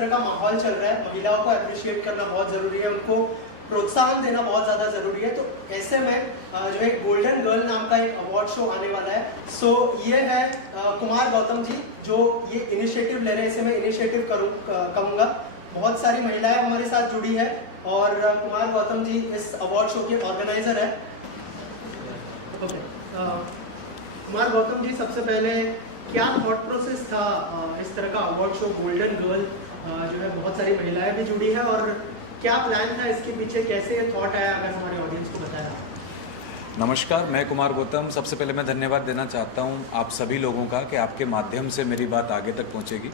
तरह का माहौल चल रहा है, महिलाओं को अप्रिशिएट करना बहुत ज़रूरी है, उनको प्रोत्साहन देना बहुत ज़्यादा ज़रूरी है। तो ऐसे में जो है गोल्डन गर्ल नाम का एक अवार्ड शो आने वाला है। सो ये है कुमार गौतम जी जो ये इनिशिएटिव ले रहे हैं, इसे मैं इनिशिएटिव कहूँगा। बहुत सारी महिलाएं हमारे साथ जुड़ी है और कुमार गौतम जी इस अवार्ड शो के ऑर्गेनाइजर है। कुमार गौतम जी, सबसे पहले क्या थॉट प्रोसेस था इस तरह का अवार्ड शो गोल्डन गर्ल, जो है बहुत सारी महिलाएं भी जुड़ी है, और क्या प्लान था इसके पीछे, कैसे ये थॉट आया, अगर हमारे ऑडियंस को बताया। नमस्कार, मैं कुमार गौतम। सबसे पहले मैं धन्यवाद देना चाहता हूं आप सभी लोगों का कि आपके माध्यम से मेरी बात आगे तक पहुंचेगी।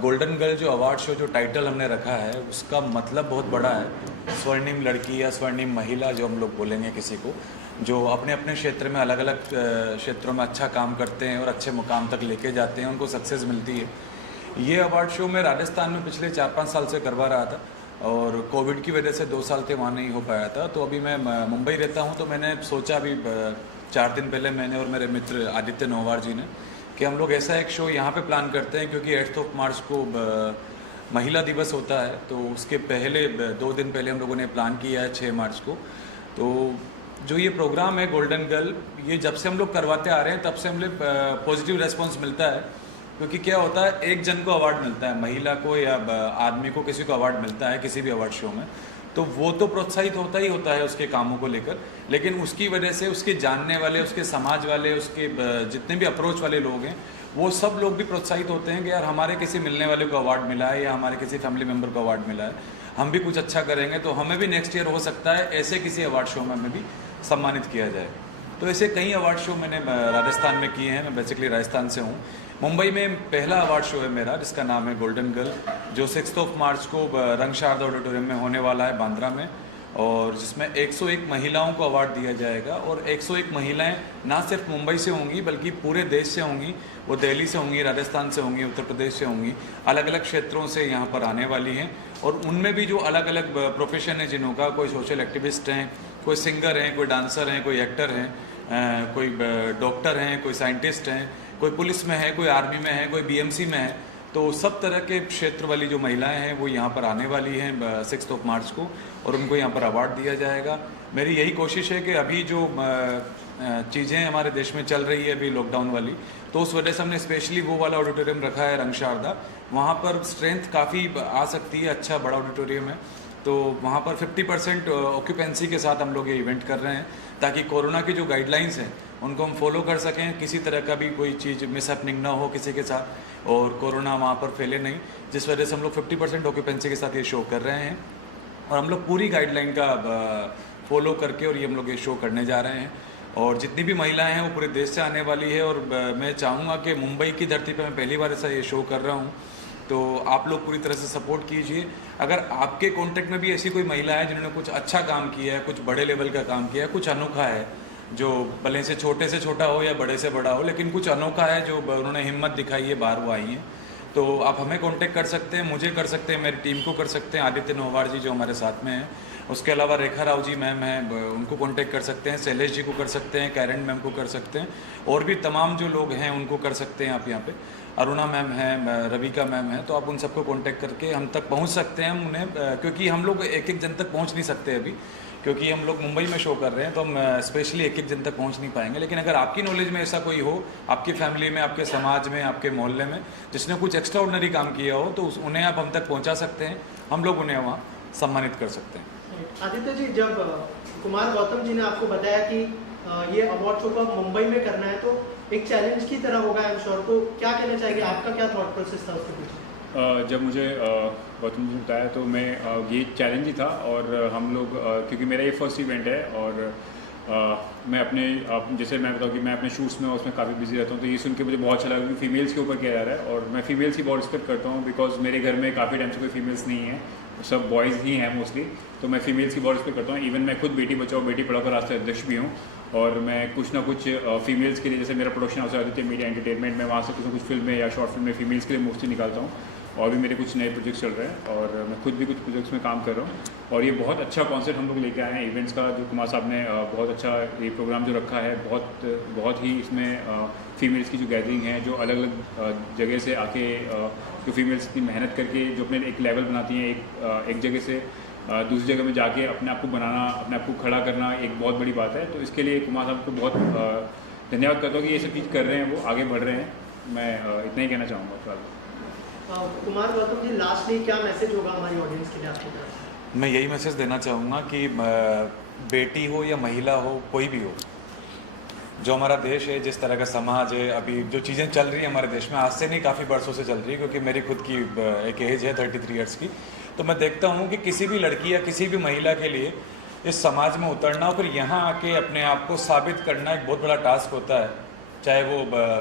गोल्डन गर्ल जो अवार्ड शो जो टाइटल हमने रखा है उसका मतलब बहुत बड़ा है। स्वर्णिम लड़की या स्वर्णिम महिला जो हम लोग बोलेंगे किसी को, जो अपने अपने क्षेत्र में अलग अलग क्षेत्रों में अच्छा काम करते हैं और अच्छे मुकाम तक लेके जाते हैं, उनको सक्सेस मिलती है। ये अवार्ड शो मैं राजस्थान में पिछले 4-5 साल से करवा रहा था और कोविड की वजह से 2 साल थे वहाँ नहीं हो पाया था। तो अभी मैं मुंबई रहता हूँ, तो मैंने सोचा अभी 4 दिन पहले मैंने और मेरे मित्र आदित्य नौवार जी ने कि हम लोग ऐसा एक शो यहाँ पे प्लान करते हैं, क्योंकि 8 मार्च को महिला दिवस होता है। तो उसके पहले 2 दिन पहले हम लोगों ने प्लान किया है 6 मार्च को। तो जो ये प्रोग्राम है गोल्डन गर्ल, ये जब से हम लोग करवाते आ रहे हैं तब से हम लोग पॉजिटिव रेस्पॉन्स मिलता है। क्योंकि क्या होता है, एक जन को अवार्ड मिलता है, महिला को या आदमी को किसी को अवार्ड मिलता है किसी भी अवार्ड शो में, तो वो तो प्रोत्साहित होता ही होता है उसके कामों को लेकर, लेकिन उसकी वजह से उसके जानने वाले, उसके समाज वाले, उसके जितने भी अप्रोच वाले लोग हैं, वो सब लोग भी प्रोत्साहित होते हैं कि यार हमारे किसी मिलने वाले को अवार्ड मिला है या हमारे किसी फैमिली मेम्बर को अवार्ड मिला है, हम भी कुछ अच्छा करेंगे तो हमें भी नेक्स्ट ईयर हो सकता है ऐसे किसी अवार्ड शो में हमें भी सम्मानित किया जाए। तो ऐसे कई अवार्ड शो मैंने राजस्थान में किए हैं। मैं बेसिकली राजस्थान से हूँ। मुंबई में पहला अवार्ड शो है मेरा जिसका नाम है गोल्डन गर्ल, जो 6 मार्च को रंग शारदा ऑडिटोरियम में होने वाला है बांद्रा में, और जिसमें 101 महिलाओं को अवार्ड दिया जाएगा। और 101 महिलाएं ना सिर्फ मुंबई से होंगी बल्कि पूरे देश से होंगी। वो दिल्ली से होंगी, राजस्थान से होंगी, उत्तर प्रदेश से होंगी, अलग अलग क्षेत्रों से यहाँ पर आने वाली हैं। और उनमें भी जो अलग अलग प्रोफेशन है जिनका, कोई सोशल एक्टिविस्ट हैं, कोई सिंगर हैं, कोई डांसर हैं, कोई एक्टर हैं, कोई डॉक्टर हैं, कोई साइंटिस्ट हैं, कोई पुलिस में है, कोई आर्मी में है, कोई बीएमसी में है। तो सब तरह के क्षेत्र वाली जो महिलाएं हैं वो यहाँ पर आने वाली हैं 6 मार्च को, और उनको यहाँ पर अवार्ड दिया जाएगा। मेरी यही कोशिश है कि अभी जो चीज़ें हमारे देश में चल रही है अभी लॉकडाउन वाली, तो उस वजह से हमने स्पेशली वो वाला ऑडिटोरियम रखा है रंग शारदा। वहाँ पर स्ट्रेंथ काफ़ी आ सकती है, अच्छा बड़ा ऑडिटोरियम है, तो वहाँ पर 50% ऑक्यूपेंसी के साथ हम लोग ये इवेंट कर रहे हैं, ताकि कोरोना की जो गाइडलाइंस हैं उनको हम फॉलो कर सकें, किसी तरह का भी कोई चीज़ मिसहैपनिंग ना हो किसी के साथ, और कोरोना वहाँ पर फैले नहीं। जिस वजह से हम लोग 50% ऑक्यूपेंसी के साथ ये शो कर रहे हैं, और हम लोग पूरी गाइडलाइन का फॉलो करके और ये हम लोग ये शो करने जा रहे हैं। और जितनी भी महिलाएं हैं वो पूरे देश से आने वाली है, और मैं चाहूँगा कि मुंबई की धरती पर मैं पहली बार ऐसा ये शो कर रहा हूँ, तो आप लोग पूरी तरह से सपोर्ट कीजिए। अगर आपके कांटेक्ट में भी ऐसी कोई महिला है जिन्होंने कुछ अच्छा काम किया है, कुछ बड़े लेवल का काम किया है, कुछ अनोखा है, जो भले से छोटा हो या बड़े से बड़ा हो, लेकिन कुछ अनोखा है, जो उन्होंने हिम्मत दिखाई है, बाहर वो आई हैं, तो आप हमें कांटेक्ट कर सकते हैं, मुझे कर सकते हैं, मेरी टीम को कर सकते हैं, आदित्य नौवार जी जो हमारे साथ में हैं। उसके अलावा रेखा राव जी मैम हैं, उनको कांटेक्ट कर सकते हैं, शैलेश जी को कर सकते हैं, कैरन मैम को कर सकते हैं, और भी तमाम जो लोग हैं उनको कर सकते हैं आप यहाँ पे। अरुणा मैम हैं, रविका मैम हैं, तो आप उन सबको कांटेक्ट करके हम तक पहुँच सकते हैं। हम उन्हें, क्योंकि हम लोग एक एक जन तक पहुँच नहीं सकते अभी, क्योंकि हम लोग मुंबई में शो कर रहे हैं, तो हम स्पेशली एक एक जन तक पहुंच नहीं पाएंगे। लेकिन अगर आपकी नॉलेज में ऐसा कोई हो, आपकी फैमिली में, आपके समाज में, आपके मोहल्ले में, जिसने कुछ एक्स्ट्रा ऑर्डिनरी काम किया हो, तो उन्हें आप हम तक पहुंचा सकते हैं, हम लोग उन्हें वहाँ सम्मानित कर सकते हैं। आदित्य जी, जब कुमार गौतम जी ने आपको बताया कि ये अवार्ड शो को आप मुंबई में करना है, तो एक चैलेंज की तरह होगा आई एम श्योर, तो क्या कहना चाहिए, आपका क्या थॉट प्रोसेस था उसके पीछे? जब मुझे गौतम जी बताया तो मैं ये चैलेंज ही था, और हम लोग क्योंकि मेरा ये फर्स्ट इवेंट है, और मैं अपने जैसे मैं बताऊँ कि मैं अपने शूट्स में उसमें काफ़ी बिजी रहता हूँ, तो ये सुन के मुझे बहुत अच्छा लगा कि फीमेल्स के ऊपर किया जा रहा है। और मैं फीमेल्स की बहुत रिस्पेक्ट करता हूँ, बिकॉज मेरे घर में काफ़ी टाइम से कोई फीमेल्स नहीं है, सब बॉयज़ ही हैं मोस्टली, तो मैं फीमेल्स की बहुत रिस्पेक्ट करता हूँ। इवन मैं खुद बेटी बचाओ बेटी पढ़ाओ का राष्ट्रीय अध्यक्ष भी हूँ, और मैं कुछ ना कुछ फीमेल्स के लिए, जैसे मेरा production house Aditya media entertainment में, वहाँ से कुछ ना कुछ फिल्में या शॉर्ट फिल्में फीमेल्स के लिए मोस्टली निकालता हूँ, और भी मेरे कुछ नए प्रोजेक्ट्स चल रहे हैं, और मैं खुद भी कुछ प्रोजेक्ट्स में काम कर रहा हूँ। और ये बहुत अच्छा कॉन्सेप्ट हम लोग लेके आए हैं इवेंट्स का, जो कुमार साहब ने बहुत अच्छा ये प्रोग्राम जो रखा है, बहुत ही इसमें फीमेल्स की जो गैदरिंग है, जो अलग अलग जगह से आके जो फीमेल्स इतनी मेहनत करके जो अपने एक लेवल बनाती हैं, एक जगह से दूसरी जगह में जाके अपने आप को बनाना, अपने आप को खड़ा करना एक बहुत बड़ी बात है। तो इसके लिए कुमार साहब को बहुत धन्यवाद करता हूँ कि ये सब चीज़ कर रहे हैं, वो आगे बढ़ रहे हैं। मैं इतना ही कहना चाहूँगा फिलहाल। कुमार गौतम जी, लास्टली क्या मैसेज होगा हमारी ऑडियंस के लिए आपकी तरफ से? मैं यही मैसेज देना चाहूँगा कि बेटी हो या महिला हो, कोई भी हो, जो हमारा देश है, जिस तरह का समाज है, अभी जो चीज़ें चल रही है हमारे देश में, आज से नहीं काफ़ी बरसों से चल रही है, क्योंकि मेरी खुद की एक एज है 33 ईयर्स की। तो मैं देखता हूँ कि किसी भी लड़की या किसी भी महिला के लिए इस समाज में उतरना और फिर यहाँ आके अपने आप को साबित करना एक बहुत बड़ा टास्क होता है। चाहे वो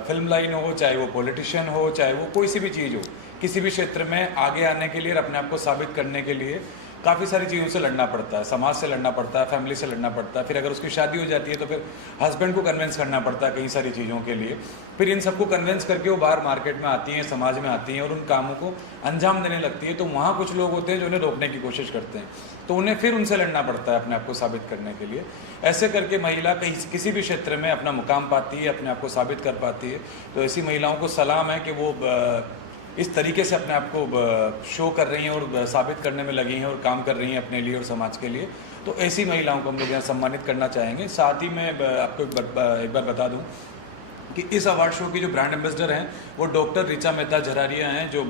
फिल्म लाइन हो, चाहे वो पॉलिटिशियन हो, चाहे वो कोई सी भी चीज़ हो, किसी भी क्षेत्र में आगे आने के लिए और अपने आप को साबित करने के लिए काफ़ी सारी चीज़ों से लड़ना पड़ता है। समाज से लड़ना पड़ता है, फैमिली से लड़ना पड़ता है, फिर अगर उसकी शादी हो जाती है तो फिर हस्बैंड को कन्विंस करना पड़ता है कई सारी चीज़ों के लिए। फिर इन सबको कन्विंस करके वो बाहर मार्केट में आती हैं, समाज में आती हैं और उन कामों को अंजाम देने लगती है। तो वहाँ कुछ लोग होते हैं जो उन्हें रोकने की कोशिश करते हैं, तो उन्हें फिर उनसे लड़ना पड़ता है अपने आप को साबित करने के लिए। ऐसे करके महिला किसी भी क्षेत्र में अपना मुकाम पाती है, अपने आप को साबित कर पाती है। तो ऐसी महिलाओं को सलाम है कि वो इस तरीके से अपने आप को शो कर रही हैं और साबित करने में लगी हैं और काम कर रही हैं अपने लिए और समाज के लिए। तो ऐसी महिलाओं को हम लोग यहाँ सम्मानित करना चाहेंगे। साथ ही मैं आपको एक बार बता दूं कि इस अवार्ड शो की जो ब्रांड एम्बेसडर हैं वो डॉक्टर ऋचा मेहता झरारिया हैं, जो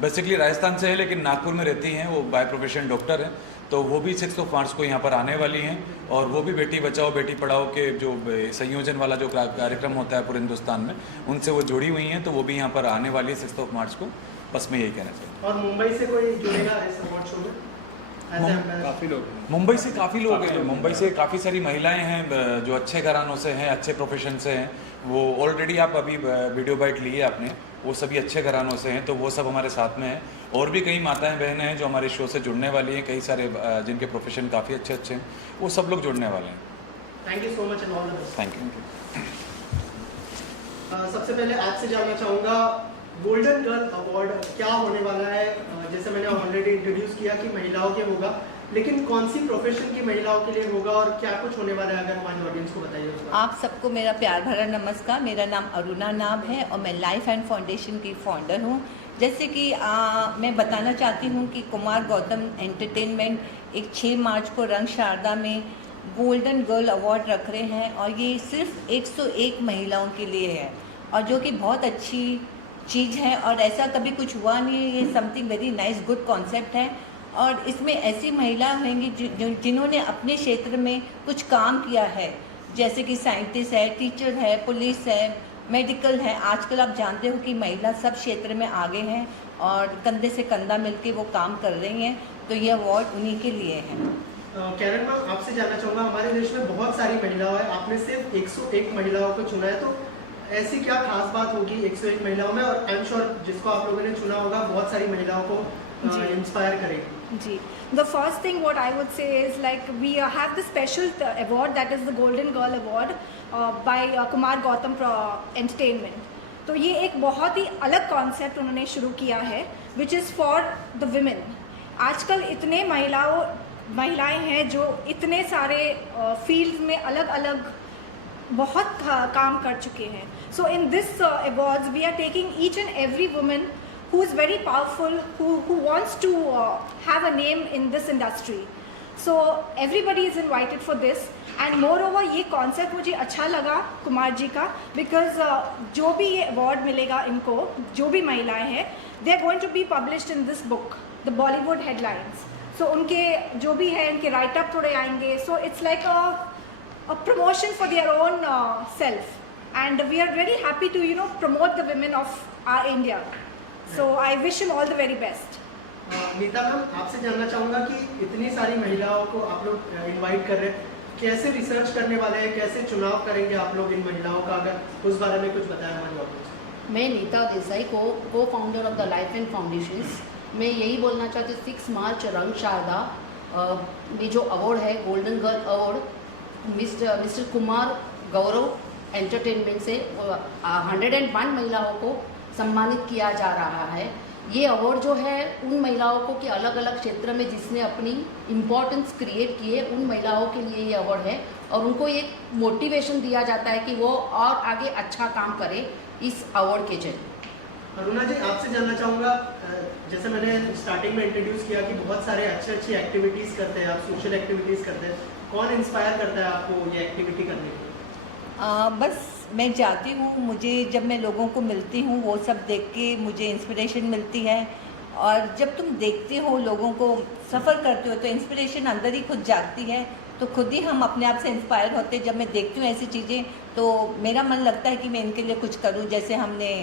बेसिकली राजस्थान से है लेकिन नागपुर में रहती हैं। वो बाय प्रोफेशन डॉक्टर हैं। तो वो भी 6 मार्च को यहाँ पर आने वाली हैं और वो भी बेटी बचाओ बेटी पढ़ाओ के जो संयोजन वाला जो कार्यक्रम होता है पूरे हिंदुस्तान में, उनसे वो जुड़ी हुई हैं। तो वो भी यहाँ पर आने वाली है 6 मार्च को। बस मैं यही कहना चाहता हूँ। और मुंबई से कोई जुड़ेगा इस अवार्ड शो में? काफ़ी लोग मुंबई से काफ़ी लोग हैं, मुंबई से काफ़ी सारी महिलाएं हैं जो अच्छे घरानों से हैं, अच्छे प्रोफेशन से हैं। वो ऑलरेडी आप अभी वीडियो बाइट लिए आपने, वो सभी अच्छे घरानों से हैं। तो वो सब हमारे साथ में हैं। और भी कई माताएं बहनें हैं जो हमारे शो से जुड़ने वाली हैं, कई सारे जिनके प्रोफेशन काफ़ी अच्छे अच्छे हैं, वो सब लोग जुड़ने वाले हैं। Thank you so much and all the best. Thank you. सबसे पहले आपसे जानना चाहूँगा, गोल्डन गर्ल अवार्ड क्या होने वाला है? जैसे मैंने ऑलरेडी इंट्रोड्यूस किया कि महिलाओं के होगा, लेकिन कौन सी प्रोफेशन की महिलाओं के लिए होगा और क्या कुछ होने वाला है, अगर हमारी ऑडियंस को बताइए। आप सबको मेरा प्यार भरा नमस्कार। मेरा नाम अरुणा नाम है और मैं लाइफ एंड फाउंडेशन की फाउंडर हूँ। जैसे कि मैं बताना चाहती हूँ कि कुमार गौतम एंटरटेनमेंट एक 6 मार्च को रंग शारदा में गोल्डन गर्ल अवार्ड रख रहे हैं और ये सिर्फ 101 महिलाओं के लिए है और जो कि बहुत अच्छी चीज़ है और ऐसा कभी कुछ हुआ नहीं है। ये something very nice good concept है और इसमें ऐसी महिलाएं होंगी जिन्होंने अपने क्षेत्र में कुछ काम किया है, जैसे कि साइंटिस्ट है, टीचर है, पुलिस है, मेडिकल है। आजकल आप जानते हो कि महिला सब क्षेत्र में आगे हैं और कंधे से कंधा मिलके वो काम कर रही हैं। तो ये अवार्ड उन्हीं के लिए है। कैरन मैम, आपसे जानना चाहूँगा, हमारे देश में बहुत सारी महिलाएं हैं, आपने सिर्फ 101 महिलाओं को चुना है, तो ऐसी क्या खास बात होगी 101 महिलाओं में? और आई एम श्योर जिसको आप लोगों ने चुना होगा बहुत सारी महिलाओं को इंस्पायर करेगी। जी, the first thing what I would say is like we have the special award that is the Golden Girl Award by Kumar Gautam Entertainment। तो ये एक बहुत ही अलग कॉन्सेप्ट उन्होंने शुरू किया है which is for the women। आजकल इतने महिलाएं हैं जो इतने सारे फील्ड में अलग अलग बहुत काम कर चुके हैं। So in this awards we are taking each and every woman who is very powerful, who wants to have a name in this industry. So everybody is invited for this and moreover ये concept मुझे अच्छा लगा कुमार जी का, because जो भी ये award मिलेगा इनको, जो भी महिलाएं हैं, they are going to be published in this book, the Bollywood headlines। So उनके जो भी है उनके write up थोड़े आएंगे। So it's like a promotion for their own self and we are very happy to promote the women of our India। So I wish him all the very best। Neeta ma'am, आपसे जानना चाहूँगा कि इतनी सारी महिलाओं को आप लोग इनवाइट कर रहे हैं, कैसे रिसर्च करने वाले हैं, कैसे चुनाव करेंगे आप लोग इन महिलाओं का, अगर उस बारे में कुछ बताया हमारी ऑडियंस। मैं नीता देसाई को founder of the life and foundations. मैं यही बोलना चाहती हूँ 6 मार्च रंग शारदा में जो अवार्ड है golden girl award mister Kumar Gaurav entertainment से 101 महिलाओं को सम्मानित किया जा रहा है। ये अवार्ड जो है उन महिलाओं को कि अलग अलग क्षेत्र में जिसने अपनी इम्पोर्टेंस क्रिएट की है उन महिलाओं के लिए ये अवार्ड है और उनको एक मोटिवेशन दिया जाता है कि वो और आगे अच्छा काम करे इस अवार्ड के जरिए। अरुणा जी, आपसे जानना चाहूँगा, जैसे मैंने स्टार्टिंग में इंट्रोड्यूस किया कि बहुत सारे अच्छी एक्टिविटीज़ करते हैं आप, सोशल एक्टिविटीज़ करते हैं, कौन इंस्पायर करता है आपको ये एक्टिविटी करने के लिए? बस मैं जाती हूँ, मुझे जब मैं लोगों को मिलती हूँ वो सब देख के मुझे इंस्पिरेशन मिलती है। और जब तुम देखते हो लोगों को, सफ़र करते हो, तो इंस्पिरेशन अंदर ही खुद जागती है, तो खुद ही हम अपने आप से इंस्पायर होते हैं। जब मैं देखती हूँ ऐसी चीज़ें तो मेरा मन लगता है कि मैं इनके लिए कुछ करूँ। जैसे हमने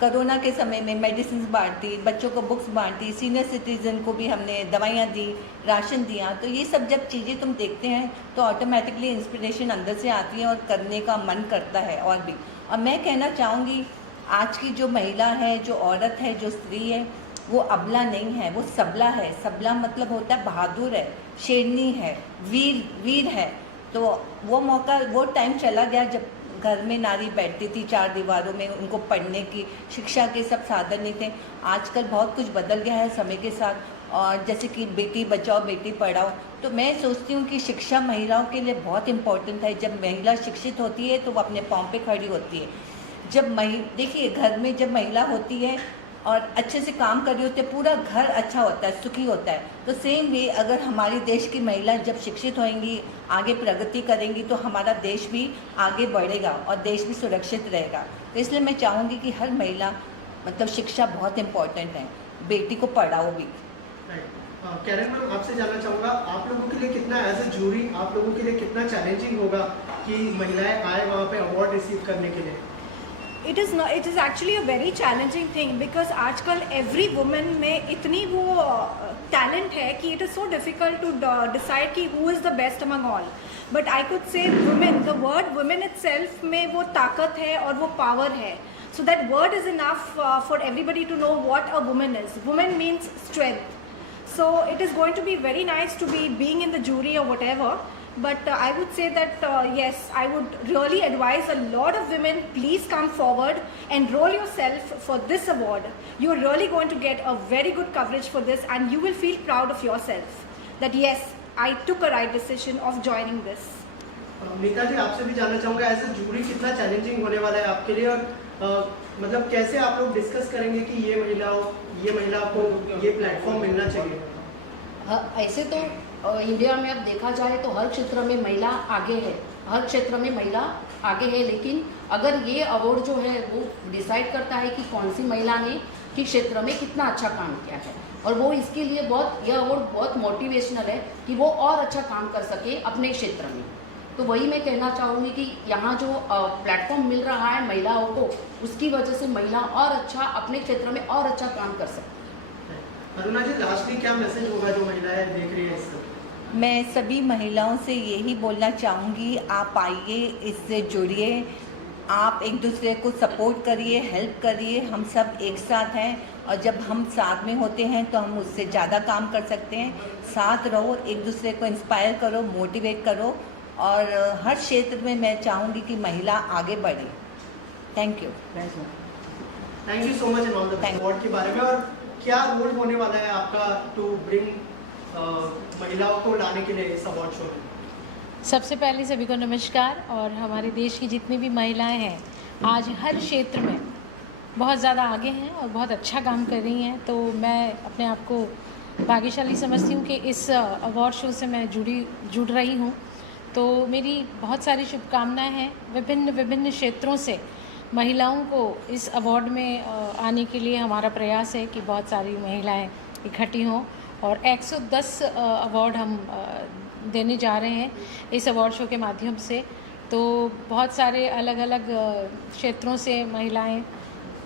कोरोना के समय में मेडिसिन बांटी, बच्चों को बुक्स बांटी, सीनियर सिटीज़न को भी हमने दवाइयाँ दी, राशन दिया। तो ये सब जब चीज़ें तुम देखते हैं तो ऑटोमेटिकली इंस्पिरेशन अंदर से आती है और करने का मन करता है और भी। और मैं कहना चाहूँगी, आज की जो महिला है, जो औरत है, जो स्त्री है, वो अबला नहीं है, वो सबला है। सबला मतलब होता है बहादुर है, शेरनी है, वीर है। तो वो मौका, वो टाइम चला गया जब घर में नारी बैठती थी चार दीवारों में, उनको पढ़ने की, शिक्षा के सब साधन नहीं थे। आजकल बहुत कुछ बदल गया है समय के साथ, और जैसे कि बेटी बचाओ बेटी पढ़ाओ। तो मैं सोचती हूँ कि शिक्षा महिलाओं के लिए बहुत इम्पोर्टेंट है। जब महिला शिक्षित होती है तो वो अपने पाँव पे खड़ी होती है। जब देखिए, घर में जब महिला होती है और अच्छे से काम कर रही होती है, पूरा घर अच्छा होता है, सुखी होता है। तो सेम वे अगर हमारी देश की महिला जब शिक्षित होंगी, आगे प्रगति करेंगी, तो हमारा देश भी आगे बढ़ेगा और देश भी सुरक्षित रहेगा। तो इसलिए मैं चाहूँगी कि हर महिला, मतलब शिक्षा बहुत इम्पोर्टेंट है, बेटी को पढ़ाओ भी। कैरन मैम, आपसे जानना चाहूँगा, आप लोगों के लिए कितना, एज ए जूरी, आप लोगों के लिए कितना चैलेंजिंग होगा कि महिलाएं आए वहाँ पे अवार्ड रिसीव करने के लिए? It is actually a very challenging thing because आजकल every woman में इतनी वो talent है कि it is so difficult to decide कि who is the best among all. But I could say women, the word women itself में वो ताकत है और वो power है. So that word is enough for everybody to know what a woman is. Woman means strength. So it is going to be very nice to be being in the jury or whatever. But I would say that yes, I would really advise a lot of women, please come forward, enroll yourself for this award. You're really going to get a very good coverage for this and you will feel proud of yourself that yes, I took a right decision of joining this. मीता जी, आपसे भी जानना चाहूँगा, as a jury कितना challenging होने वाला है आपके लिए, और मतलब कैसे आप लोग डिस्कस करेंगे कि ये महिला को ये प्लेटफॉर्म मिलना चाहिए? ऐसे तो इंडिया में अब देखा जाए तो हर क्षेत्र में महिला आगे है, हर क्षेत्र में महिला आगे है। लेकिन अगर ये अवार्ड जो है वो डिसाइड करता है कि कौन सी महिला ने किस क्षेत्र में कितना अच्छा काम किया है, और वो इसके लिए यह अवार्ड बहुत मोटिवेशनल है कि वो और अच्छा काम कर सके अपने क्षेत्र में। तो वही मैं कहना चाहूँगी कि यहाँ जो प्लेटफॉर्म मिल रहा है महिलाओं को, उसकी वजह से महिला और अच्छा अपने क्षेत्र में और अच्छा काम कर सकती है। अरुणा जी, लास्टली क्या मैसेज होगा जो महिलाएं देख रही है इससे? मैं सभी महिलाओं से यही बोलना चाहूँगी, आप आइए, इससे जुड़िए, आप एक दूसरे को सपोर्ट करिए, हेल्प करिए। हम सब एक साथ हैं और जब हम साथ में होते हैं तो हम उससे ज़्यादा काम कर सकते हैं। साथ रहो, एक दूसरे को इंस्पायर करो, मोटिवेट करो, और हर क्षेत्र में मैं चाहूँगी कि महिला आगे बढ़े। Thank you. Thank you so much in all the award के बारे में, और क्या रोल होने वाला है आपका टू ब्रिंग महिलाओं को लाने के लिए इस अवार्ड शो में? सबसे पहले सभी को नमस्कार। और हमारे देश की जितनी भी महिलाएं हैं आज हर क्षेत्र में बहुत ज़्यादा आगे हैं और बहुत अच्छा काम कर रही हैं। तो मैं अपने आप को भाग्यशाली समझती हूँ कि इस अवार्ड शो से मैं जुड़ रही हूँ। तो मेरी बहुत सारी शुभकामनाएं हैं। विभिन्न क्षेत्रों से महिलाओं को इस अवार्ड में आने के लिए हमारा प्रयास है कि बहुत सारी महिलाएं इकट्ठी हों, और 110 अवार्ड हम देने जा रहे हैं इस अवार्ड शो के माध्यम से। तो बहुत सारे अलग अलग क्षेत्रों से महिलाएं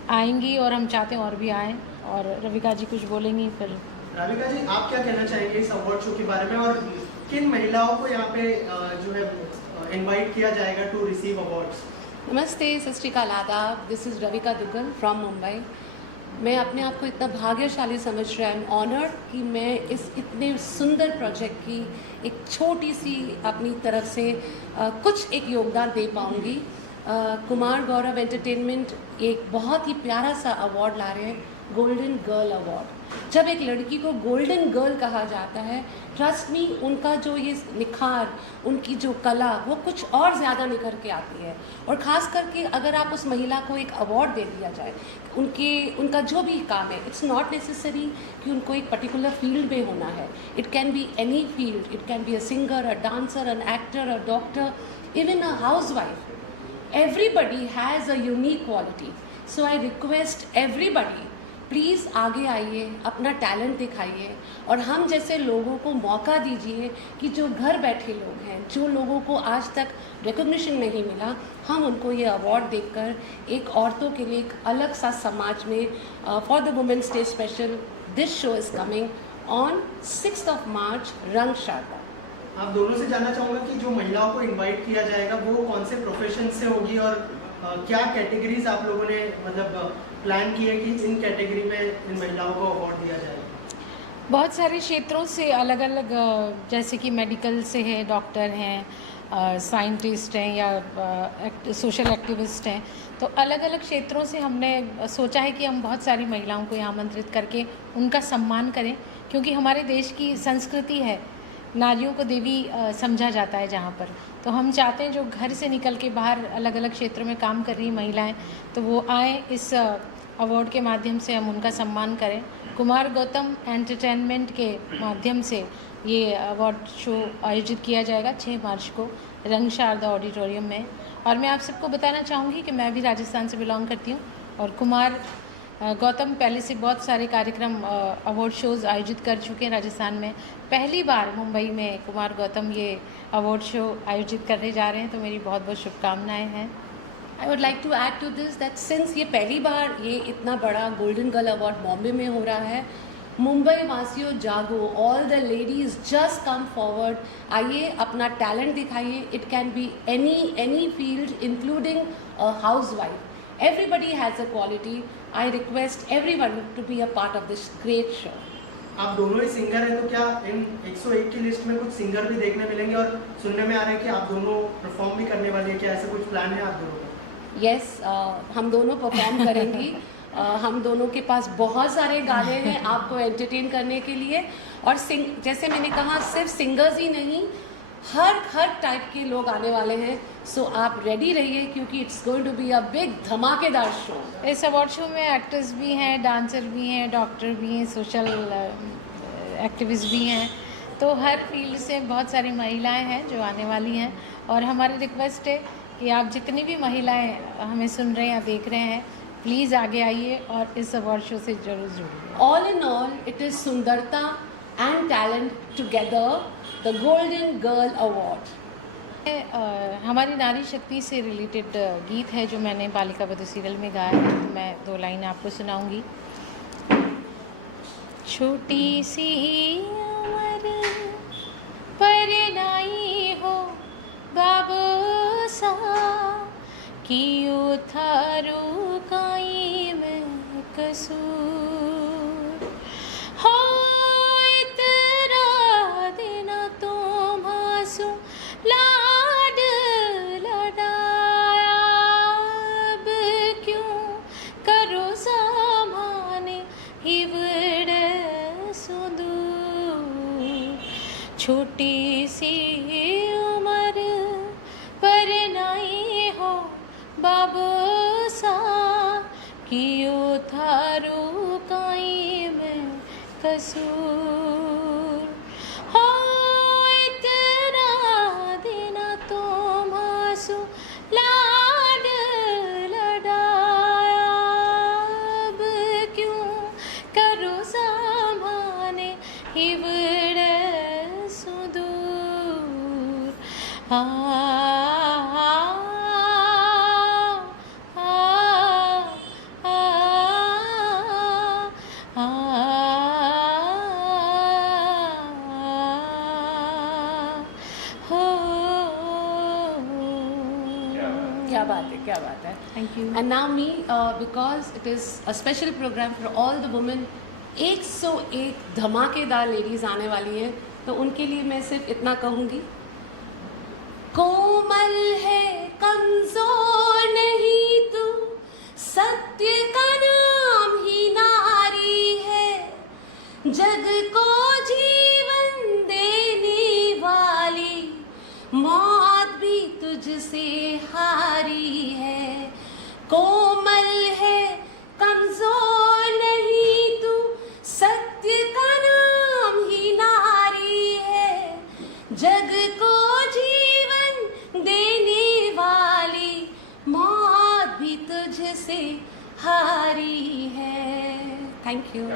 आएंगी और हम चाहते हैं और भी आएँ। और रविका जी कुछ बोलेंगी फिर। राधिका जी, आप क्या कहना चाहेंगे इस अवार्ड शो के बारे में, और किन महिलाओं को यहाँ पे जो है इनवाइट किया जाएगा टू रिसीव अवार्ड्स? नमस्ते, सत श्री अकाल, आदाब। This is Ravika Duggal from Mumbai. मैं अपने आप को इतना भाग्यशाली समझ रहा है, ऑनर्ड कि मैं इस इतने सुंदर प्रोजेक्ट की एक छोटी सी अपनी तरफ से कुछ एक योगदान दे पाऊँगी। कुमार गौरव एंटरटेनमेंट एक बहुत ही प्यारा सा अवार्ड ला रहे हैं गोल्डन गर्ल अवार्ड। जब एक लड़की को गोल्डन गर्ल कहा जाता है, ट्रस्ट मी, उनका जो ये निखार, उनकी जो कला, वो कुछ और ज़्यादा निखर के आती है। और ख़ास करके अगर आप उस महिला को एक अवार्ड दे दिया जाए, उनका जो भी काम है, इट्स नॉट नेसेसरी कि उनको एक पर्टिकुलर फील्ड में होना है। It can be any field, it can be a singer, a dancer, an actor, a doctor, even a housewife. Everybody has a unique quality. So I request everybody, please आगे आइए, अपना talent दिखाइए और हम जैसे लोगों को मौका दीजिए कि जो घर बैठे लोग हैं, जो लोगों को आज तक रिकॉग्निशन नहीं मिला, हम उनको ये अवार्ड देकर एक औरतों के लिए एक अलग सा समाज में for the women's day special this show is coming on 6 March, Rang Sharda. आप दोनों से जानना चाहूँगा कि जो महिलाओं को इनवाइट किया जाएगा वो कौन से प्रोफेशन से होगी और क्या कैटेगरीज आप लोगों ने मतलब प्लान की है कि इन कैटेगरी में इन महिलाओं को अवार्ड दिया जाएगा? बहुत सारे क्षेत्रों से अलग अलग, जैसे कि मेडिकल से है, डॉक्टर हैं, साइंटिस्ट हैं या सोशल एक्टिविस्ट हैं, तो अलग अलग क्षेत्रों से हमने सोचा है कि हम बहुत सारी महिलाओं को यहाँ आमंत्रित करके उनका सम्मान करें, क्योंकि हमारे देश की संस्कृति है, नारियों को देवी समझा जाता है जहाँ पर। तो हम चाहते हैं जो घर से निकल के बाहर अलग अलग क्षेत्रों में काम कर रही महिलाएं, तो वो आएँ, इस अवार्ड के माध्यम से हम उनका सम्मान करें। कुमार गौतम एंटरटेनमेंट के माध्यम से ये अवार्ड शो आयोजित किया जाएगा 6 मार्च को रंग शारदा ऑडिटोरियम में। और मैं आप सबको बताना चाहूँगी कि मैं भी राजस्थान से बिलोंग करती हूँ और कुमार गौतम पहले से बहुत सारे कार्यक्रम अवार्ड शोज़ आयोजित कर चुके हैं राजस्थान में। पहली बार मुंबई में कुमार गौतम ये अवार्ड शो आयोजित करने जा रहे हैं, तो मेरी बहुत बहुत शुभकामनाएं हैं। I would like to add to this that since ये पहली बार ये इतना बड़ा गोल्डन गर्ल अवार्ड बॉम्बे में हो रहा है, मुंबई वासियों जागो, all the ladies just come forward, आइए अपना टैलेंट दिखाइए। It can be any field including a housewife. Everybody has a quality. I request everyone to be a part of this great show. आप दोनों ही सिंगर हैं, तो क्या इन 101 की list में कुछ सिंगर भी देखने मिलेंगे? और सुनने में आ रहा है कि आप दोनों परफॉर्म भी करने वाले हैं, क्या ऐसा कुछ प्लान है आप दोनों का? यस, हम दोनों परफॉर्म करेंगी। हम दोनों के पास बहुत सारे गाने हैं आपको एंटरटेन करने के लिए। और जैसे मैंने कहा, सिर्फ सिंगर्स ही नहीं, हर टाइप के लोग आने वाले हैं। सो आप रेडी रहिए, क्योंकि it's going to be a big धमाकेदार शो। इस अवार्ड शो में एक्टर्स भी हैं, डांसर भी हैं, डॉक्टर भी हैं, सोशल एक्टिविस्ट भी हैं, तो हर फील्ड से बहुत सारी महिलाएं हैं जो आने वाली हैं। और हमारी रिक्वेस्ट है कि आप जितनी भी महिलाएं हमें सुन रहे हैं या देख रहे हैं, प्लीज़ आगे आइए और इस अवार्ड शो से जरूर जुड़िए। All in all, it is सुंदरता and talent together, the golden girl award. हमारी नारी शक्ति से रिलेटेड गीत है जो मैंने बालिका वधू सीरियल में गाया है, तो मैं 2 लाइन आपको सुनाऊंगी। छोटी सी उम्र पर नाई हो बाबू सा, कियो थारो काई में कसूर हो, इतना दिन तो मासू लाड लडाया, अब क्यों करो सामाने हिवड़ सुदूर। छोटी सी उम्र पर नाई हो बाबू सा, कियो थारो काई में कसूर हो, इतना दिन तो मासू लाड लडाया, अब क्यों करो सामाने हिवड़ सुदूर। क्या बात है, क्या बात है। Thank you. And now me, because it is a special program for all the women, 101 धमाकेदार लेडीज़ आने वाली हैं, तो उनके लिए मैं सिर्फ इतना कहूँगी, कोमल है कमज़ोर नहीं तू, सत्य का नाम ही नारी जग को जीवन देने वाली मौत भी तुझसे हारी है। कोमल है कमजोर नहीं तू, सत्य का नाम ही नारी है। जग को जीवन देने वाली मौत भी तुझसे हारी है। Thank you.